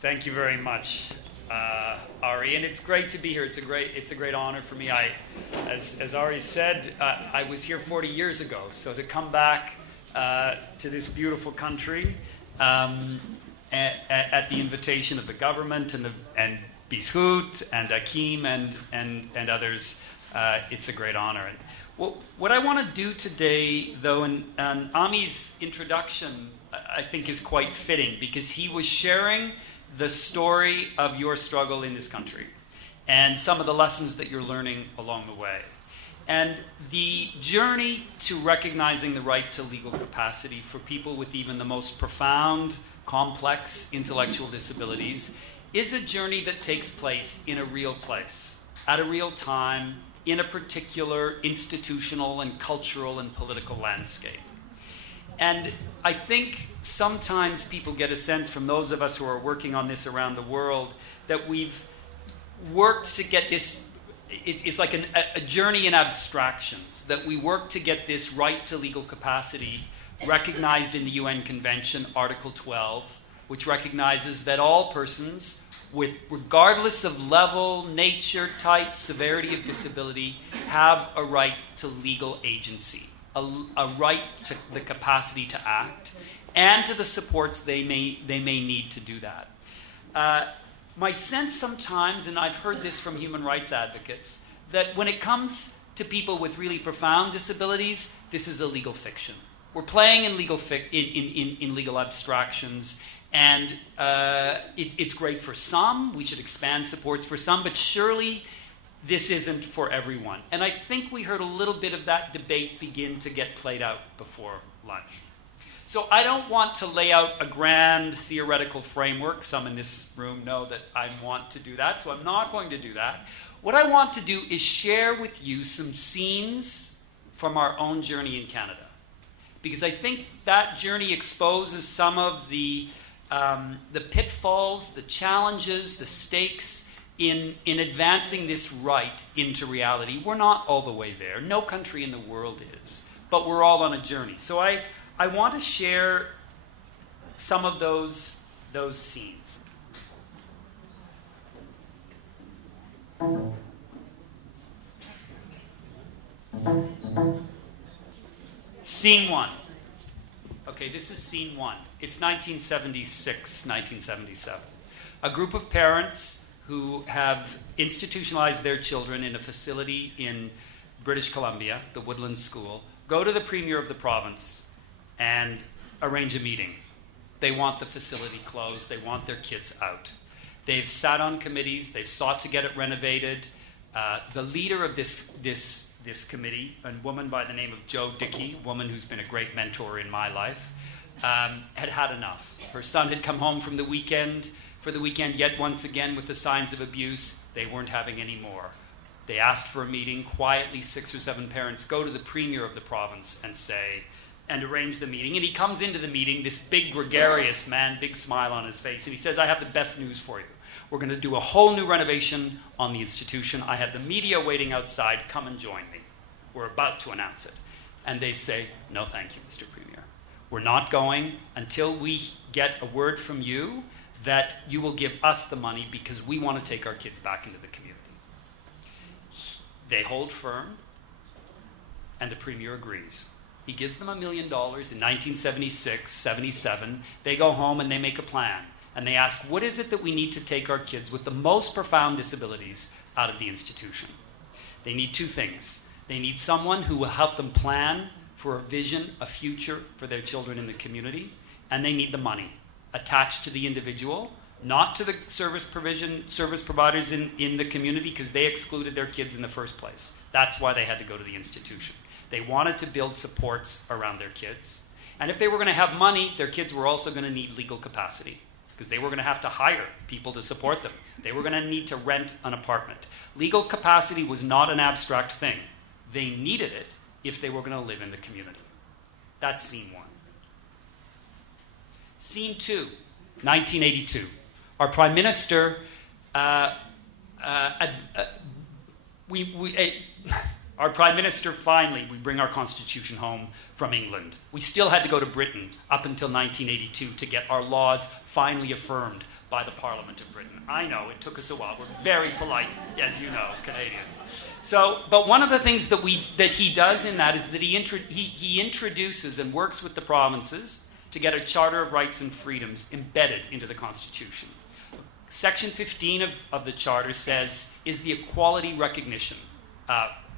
Thank you very much, Ari, and it's great to be here. It's a great honor for me. As Ari said, I was here 40 years ago, so to come back to this beautiful country at the invitation of the government and Bishut and Hakim and others, it's a great honor. And what I want to do today, though, and Ami's introduction, I think, is quite fitting because he was sharing the story of your struggle in this country and some of the lessons that you're learning along the way. And the journey to recognizing the right to legal capacity for people with even the most profound, complex intellectual disabilities is a journey that takes place in a real place, at a real time, in a particular institutional and cultural and political landscape. And I think sometimes people get a sense from those of us who are working on this around the world that we've worked to get this, it's like a journey in abstractions, that we work to get this right to legal capacity recognized in the UN Convention, Article 12, which recognizes that all persons, regardless of level, nature, type, severity of disability, have a right to legal agency. A right to the capacity to act, and to the supports they may need to do that. My sense sometimes, and I've heard this from human rights advocates, that when it comes to people with really profound disabilities, this is a legal fiction. We're playing in legal abstractions, and it's great for some. We should expand supports for some, but surely this isn't for everyone. And I think we heard a little bit of that debate begin to get played out before lunch. So I don't want to lay out a grand theoretical framework. Some in this room know that I want to do that, so I'm not going to do that. What I want to do is share with you some scenes from our own journey in Canada. Because I think that journey exposes some of the pitfalls, the challenges, the stakes in advancing this right into reality. We're not all the way there. No country in the world is. But we're all on a journey. So I want to share some of those scenes. Scene one. Okay, this is scene one. It's 1976, 1977. A group of parents who have institutionalized their children in a facility in British Columbia, the Woodland School, go to the premier of the province and arrange a meeting. They want the facility closed. They want their kids out. They've sat on committees. They've sought to get it renovated. The leader of this committee, a woman by the name of Jo Dickey, a woman who's been a great mentor in my life, had enough. Her son had come home from the weekend, yet once again with the signs of abuse. They weren't having any more. They asked for a meeting. Quietly, 6 or 7 parents go to the premier of the province and arrange the meeting. And he comes into the meeting, this big gregarious man, big smile on his face, and he says, I have the best news for you. We're going to do a whole new renovation on the institution. I have the media waiting outside. Come and join me. We're about to announce it. And they say, no, thank you, Mr. Premier. We're not going until we get a word from you that you will give us the money because we want to take our kids back into the community. They hold firm, and the premier agrees. He gives them $1 million in 1976, 77. They go home and they make a plan. And they ask, what is it that we need to take our kids with the most profound disabilities out of the institution? They need 2 things. They need someone who will help them plan for a vision, a future for their children in the community. And they need the money attached to the individual, not to the service providers in the community, because they excluded their kids in the first place. That's why they had to go to the institution. They wanted to build supports around their kids. And if they were going to have money, their kids were also going to need legal capacity, because they were going to have to hire people to support them. They were going to need to rent an apartment. Legal capacity was not an abstract thing. They needed it if they were going to live in the community. That's scene one. Scene two, 1982. Our Prime Minister, Our Prime Minister, finally, we bring our Constitution home from England. We still had to go to Britain up until 1982 to get our laws finally affirmed by the Parliament of Britain. I know, it took us a while. We're very polite, as you know, Canadians. But one of the things that he does in that is that he introduces and works with the provinces to get a Charter of Rights and Freedoms embedded into the Constitution. Section 15 of the Charter is the equality recognition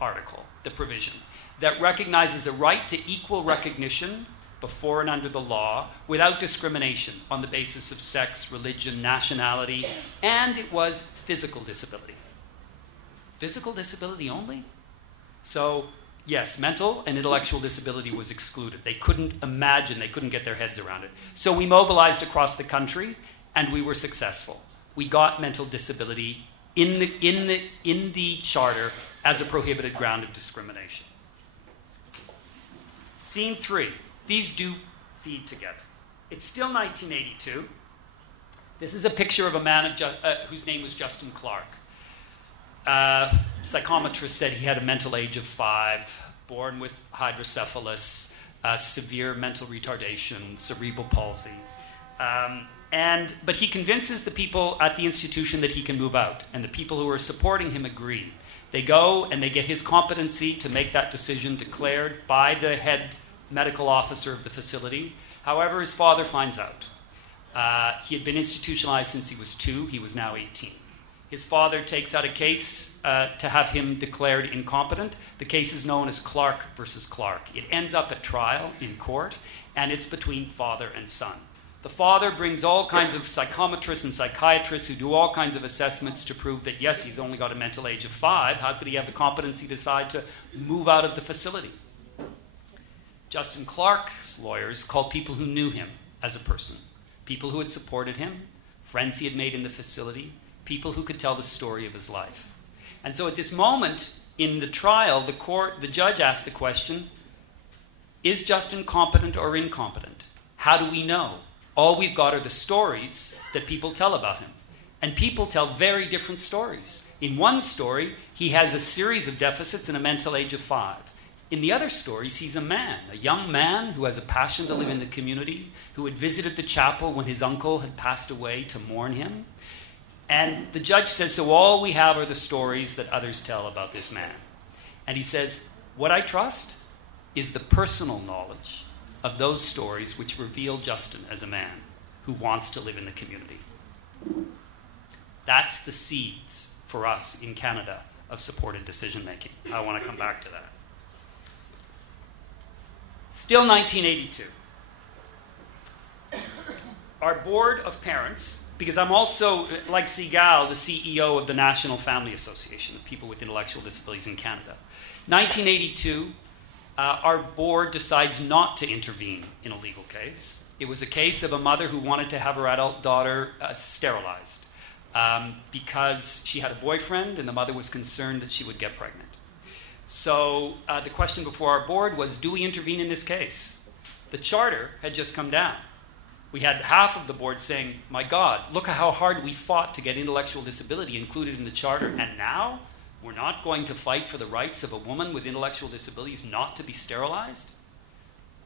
article, the provision, that recognizes a right to equal recognition before and under the law without discrimination on the basis of sex, religion, nationality, and it was physical disability. Physical disability only? So, yes, mental and intellectual disability was excluded. They couldn't get their heads around it. So we mobilized across the country, and we were successful. We got mental disability in the Charter as a prohibited ground of discrimination. Scene 3. These do feed together. It's still 1982. This is a picture of a man whose name was Justin Clark. Psychometrists said he had a mental age of 5, born with hydrocephalus, severe mental retardation, cerebral palsy. But he convinces the people at the institution that he can move out, and the people who are supporting him agree. They go and they get his competency to make that decision declared by the head medical officer of the facility. However, his father finds out. He had been institutionalized since he was 2. He was now 18. His father takes out a case to have him declared incompetent. The case is known as Clark versus Clark. It ends up at trial in court, and it's between father and son. The father brings all kinds of psychometrists and psychiatrists who do all kinds of assessments to prove that, yes, he's only got a mental age of 5. How could he have the competency to decide to move out of the facility? Justin Clark's lawyers called people who knew him as a person, people who had supported him, friends he had made in the facility, people who could tell the story of his life. And so at this moment in the trial, the judge asked the question, is Justin competent or incompetent? How do we know? All we've got are the stories that people tell about him. And people tell very different stories. In one story, he has a series of deficits and a mental age of 5. In the other stories, he's a young man who has a passion to live in the community, who had visited the chapel when his uncle had passed away to mourn him. And the judge says, so all we have are the stories that others tell about this man. And he says, what I trust is the personal knowledge of those stories which reveal Justin as a man who wants to live in the community. That's the seeds for us in Canada of supported decision-making. I want to come back to that. Still 1982. Our board of parents, because I'm also, like Seagal, the CEO of the National Family Association of People with Intellectual Disabilities in Canada. 1982, our board decides not to intervene in a legal case. It was a case of a mother who wanted to have her adult daughter sterilized because she had a boyfriend and the mother was concerned that she would get pregnant. So the question before our board was, do we intervene in this case? The charter had just come down. We had half of the board saying, my God, look at how hard we fought to get intellectual disability included in the charter, and now we're not going to fight for the rights of a woman with intellectual disabilities not to be sterilized?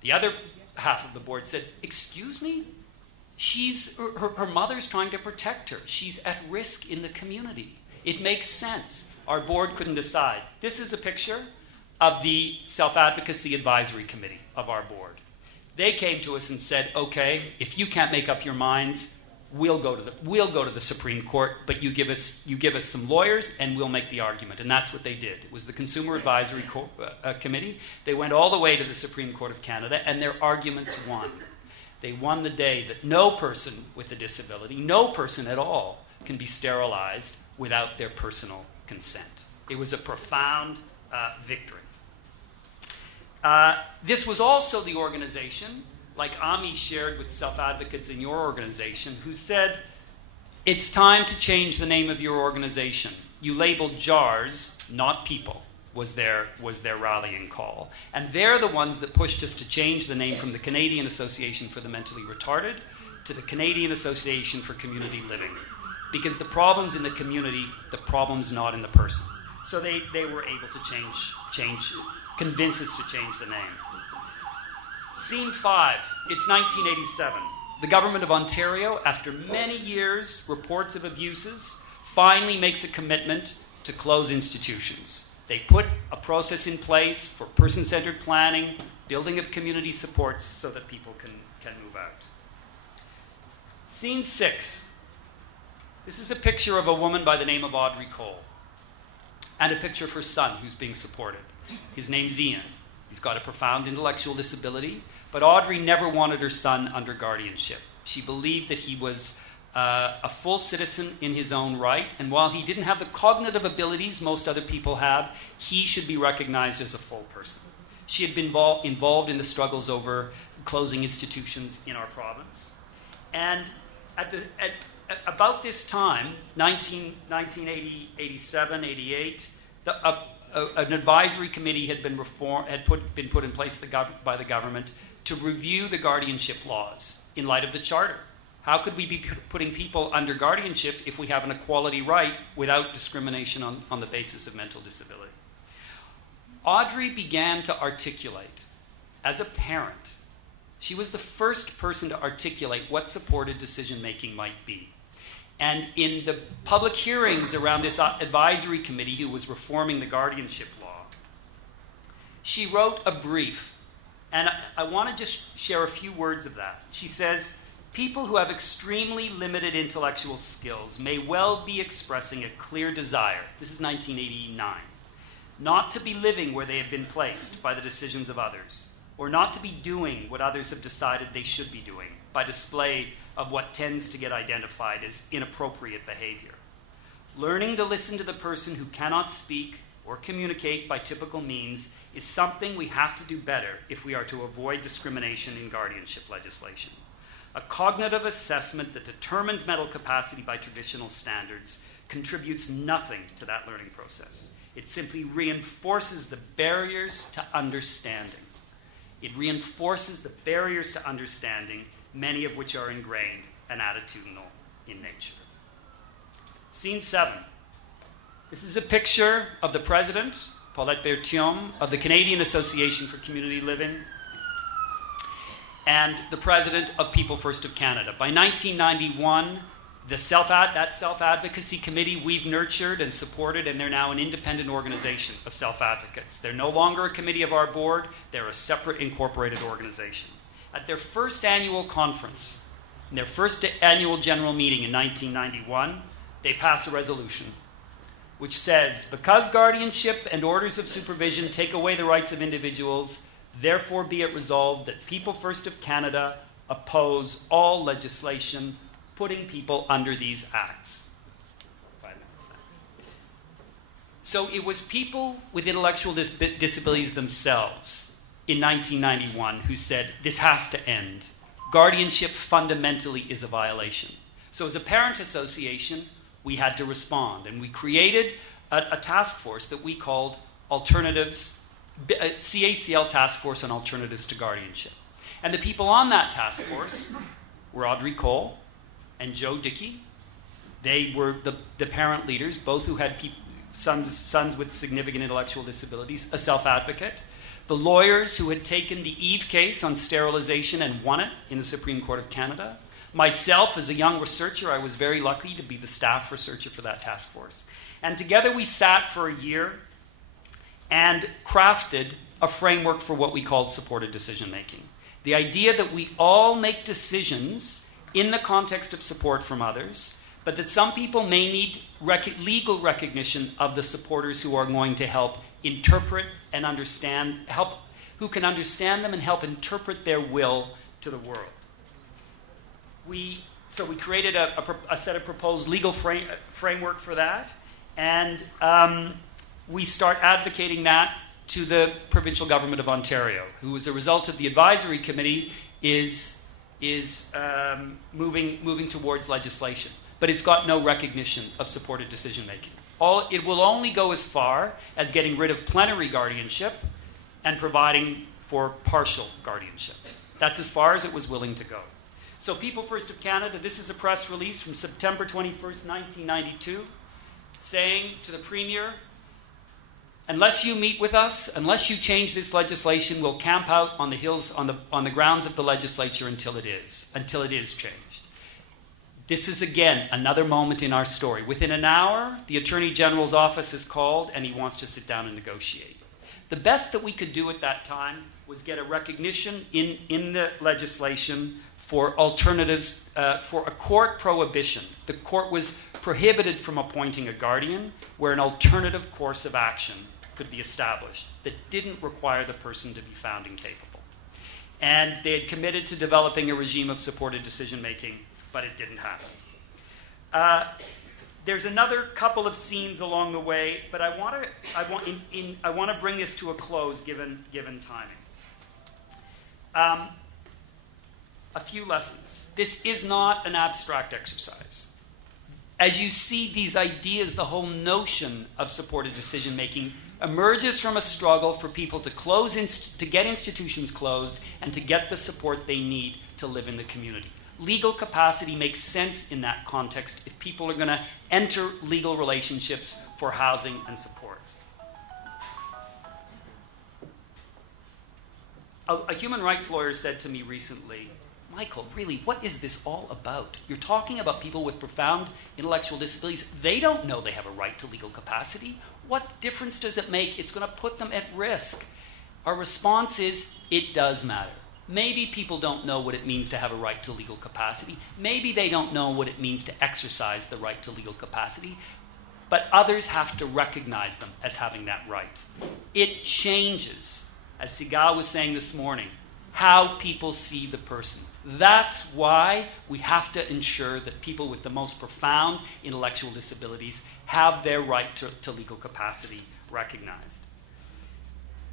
The other half of the board said, excuse me? Her mother's trying to protect her. She's at risk in the community. It makes sense. Our board couldn't decide. This is a picture of the Self-Advocacy Advisory Committee of our board. They came to us and said, okay, if you can't make up your minds, we'll go to the Supreme Court, but you give us some lawyers and we'll make the argument. And that's what they did. It was the Consumer Advisory Committee. They went all the way to the Supreme Court of Canada, and their arguments won. They won the day that no person with a disability, no person at all, can be sterilized without their personal consent. It was a profound victory. This was also the organization, like Ami shared with self-advocates in your organization, who said, it's time to change the name of your organization. You labeled jars, not people, was their rallying call. And they're the ones that pushed us to change the name from the Canadian Association for the Mentally Retarded to the Canadian Association for Community Living. Because the problem's in the community, the problem's not in the person. So they were able to convince us to change the name. Scene 5, it's 1987. The government of Ontario, after many years, reports of abuses, finally makes a commitment to close institutions. They put a process in place for person-centered planning, building of community supports so that people can move out. Scene 6. This is a picture of a woman by the name of Audrey Cole, and a picture of her son who's being supported. His name's Ian. He's got a profound intellectual disability, but Audrey never wanted her son under guardianship. She believed that he was a full citizen in his own right, and while he didn't have the cognitive abilities most other people have, he should be recognized as a full person. She had been involved in the struggles over closing institutions in our province. And at about this time, 1980, 87, 88, an advisory committee had been put in place by the government to review the guardianship laws in light of the Charter. How could we be putting people under guardianship if we have an equality right without discrimination on the basis of mental disability? Audrey began to articulate, as a parent, she was the first person to articulate what supported decision-making might be. And in the public hearings around this advisory committee who was reforming the guardianship law, she wrote a brief. And I want to just share a few words of that. She says, people who have extremely limited intellectual skills may well be expressing a clear desire, this is 1989, not to be living where they have been placed by the decisions of others, or not to be doing what others have decided they should be doing by display of what tends to get identified as inappropriate behavior. Learning to listen to the person who cannot speak or communicate by typical means is something we have to do better if we are to avoid discrimination in guardianship legislation. A cognitive assessment that determines mental capacity by traditional standards contributes nothing to that learning process. It simply reinforces the barriers to understanding. It reinforces the barriers to understanding, many of which are ingrained and attitudinal in nature. Scene 7. This is a picture of the president, Paulette Berthiaume, of the Canadian Association for Community Living, and the president of People First of Canada. By 1991, that self-advocacy committee we've nurtured and supported, and they're now an independent organization of self-advocates. They're no longer a committee of our board. They're a separate incorporated organization. At their first annual conference, in their first annual general meeting in 1991, they pass a resolution which says, because guardianship and orders of supervision take away the rights of individuals, therefore be it resolved that People First of Canada oppose all legislation putting people under these acts. 5 minutes, thanks. So it was people with intellectual disabilities themselves in 1991 who said, this has to end. Guardianship fundamentally is a violation. So as a parent association, we had to respond, and we created a task force that we called Alternatives, CACL Task Force on Alternatives to Guardianship. And the people on that task force were Audrey Cole and Joe Dickey. They were the parent leaders, both who had sons with significant intellectual disabilities, a self-advocate. The lawyers who had taken the Eve case on sterilization and won it in the Supreme Court of Canada. Myself, as a young researcher, I was very lucky to be the staff researcher for that task force. And together we sat for a year and crafted a framework for what we called supported decision-making. The idea that we all make decisions in the context of support from others, but that some people may need legal recognition of the supporters who are going to help interpret and understand, who can understand them and help interpret their will to the world. So we created a set of proposed legal framework for that, and we start advocating that to the provincial government of Ontario, who, as a result of the advisory committee, is moving towards legislation. But it's got no recognition of supported decision-making. It will only go as far as getting rid of plenary guardianship and providing for partial guardianship. That's as far as it was willing to go. So People First of Canada, this is a press release from September 21st, 1992, saying to the Premier, unless you meet with us, unless you change this legislation, we'll camp out on the hills, on the grounds of the legislature until it is changed. This is, again, another moment in our story. Within an hour, the Attorney General's office is called, and he wants to sit down and negotiate. The best that we could do at that time was get a recognition in the legislation for alternatives, for a court prohibition. The court was prohibited from appointing a guardian where an alternative course of action could be established that didn't require the person to be found incapable. And they had committed to developing a regime of supported decision-making, but it didn't happen. There's another couple of scenes along the way, but I want to bring this to a close given timing. A few lessons. This is not an abstract exercise. As you see these ideas, the whole notion of supported decision-making emerges from a struggle for people to to get institutions closed and to get the support they need to live in the community. Legal capacity makes sense in that context if people are going to enter legal relationships for housing and supports. A human rights lawyer said to me recently, Michael, really, what is this all about? You're talking about people with profound intellectual disabilities. They don't know they have a right to legal capacity. What difference does it make? It's going to put them at risk. Our response is, it does matter. Maybe people don't know what it means to have a right to legal capacity. Maybe they don't know what it means to exercise the right to legal capacity. But others have to recognize them as having that right. It changes, as Sigal was saying this morning, how people see the person. That's why we have to ensure that people with the most profound intellectual disabilities have their right to legal capacity recognized.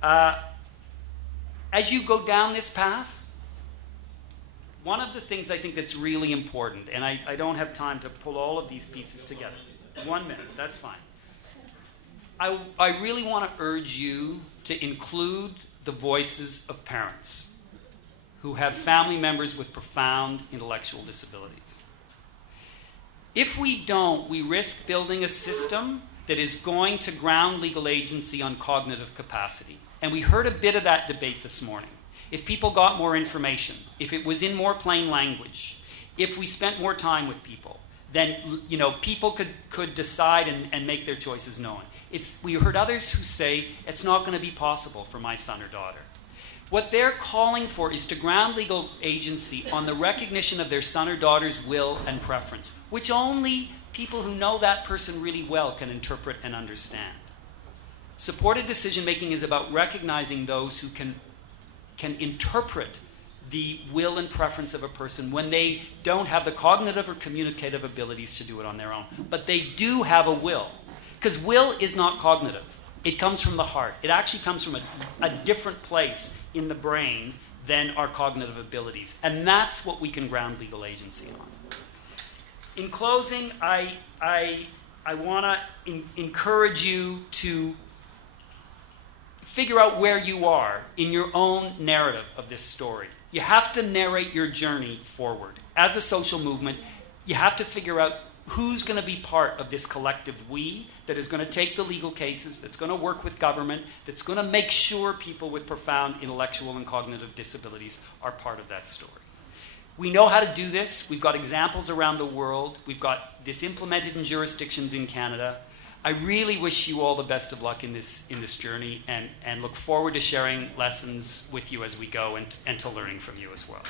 As you go down this path, one of the things I think that's really important, and I don't have time to pull all of these pieces together. 1 minute, that's fine. I really want to urge you to include the voices of parents who have family members with profound intellectual disabilities. If we don't, we risk building a system that is going to ground legal agency on cognitive capacity. And we heard a bit of that debate this morning. If people got more information, if it was in more plain language, if we spent more time with people, then people could decide and make their choices known. We heard others who say, it's not going to be possible for my son or daughter. What they're calling for is to ground legal agency on the recognition of their son or daughter's will and preference, which only people who know that person really well can interpret and understand. Supported decision-making is about recognizing those who can interpret the will and preference of a person when they don't have the cognitive or communicative abilities to do it on their own. But they do have a will. Because will is not cognitive. It comes from the heart. It actually comes from a different place in the brain than our cognitive abilities. And that's what we can ground legal agency on. In closing, I want to encourage you to figure out where you are in your own narrative of this story. You have to narrate your journey forward. As a social movement, you have to figure out who's going to be part of this collective we that is going to take the legal cases, that's going to work with government, that's going to make sure people with profound intellectual and cognitive disabilities are part of that story. We know how to do this. We've got examples around the world. We've got this implemented in jurisdictions in Canada. I really wish you all the best of luck in this journey and look forward to sharing lessons with you as we go and to learning from you as well.